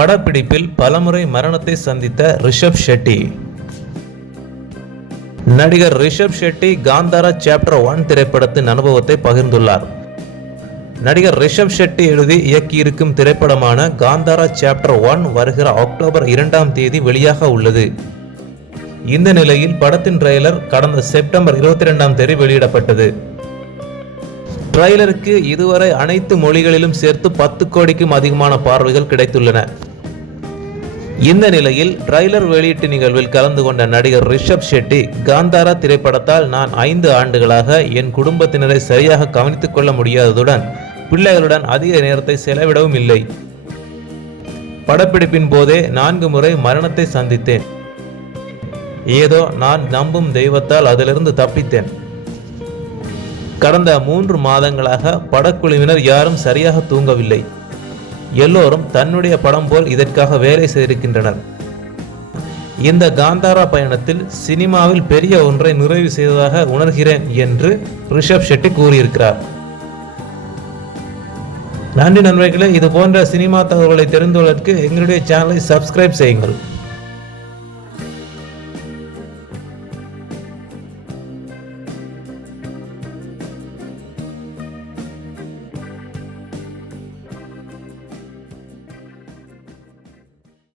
படப்பிடிப்பில் பலமுறை மரணத்தை சந்தித்த ரிஷப் ஷெட்டி. நடிகர் ரிஷப் ஷெட்டி காந்தாரா சாப்டர் 1 திரைப்படத்தின் அனுபவத்தை பகிர்ந்துள்ளார். நடிகர் ரிஷப் ஷெட்டி எழுதி இயக்கியிருக்கும் திரைப்படமான காந்தாரா சாப்டர் 1 வருகிற அக்டோபர் 2ஆம் தேதி வெளியாக உள்ளது. இந்த நிலையில் படத்தின் ட்ரெய்லர் கடந்த செப்டம்பர் 22ஆம் தேதி வெளியிடப்பட்டது. ட்ரெய்லருக்கு இதுவரை அனைத்து மொழிகளிலும் சேர்த்து 10 கோடிக்கும் அதிகமான பார்வைகள் கிடைத்துள்ளன. இந்த நிலையில் ட்ரெய்லர் வெளியீட்டு நிகழ்வில் கலந்து கொண்ட நடிகர் ரிஷப் ஷெட்டி, காந்தாரா திரைப்படத்தால் நான் 5 ஆண்டுகளாக என் குடும்பத்தினரை சரியாக கவனித்துக் கொள்ள முடியாததுடன் பிள்ளைகளுடன் அதிக நேரத்தை செலவிடவும் இல்லை. படப்பிடிப்பின் போதே 4 முறை மரணத்தை சந்தித்தேன். ஏதோ நான் நம்பும் தெய்வத்தால் அதிலிருந்து தப்பித்தேன். கடந்த 3 மாதங்களாக படக்குழுவினர் யாரும் சரியாக தூங்கவில்லை. எல்லோரும் தன்னுடைய படம் போல் இதற்காக வேலை செய்திருக்கின்றனர். இந்த காந்தாரா பயணத்தில் சினிமாவில் பெரிய ஒன்றை நிறைவு செய்ததாக உணர்கிறேன் என்று ரிஷப் ஷெட்டி கூறியிருக்கிறார். நன்றி நண்பர்களே. இது போன்ற சினிமா தகவல்களை தெரிந்து கொள்வதற்கு எங்களுடைய சேனலை சப்ஸ்கிரைப் செய்யுங்கள்.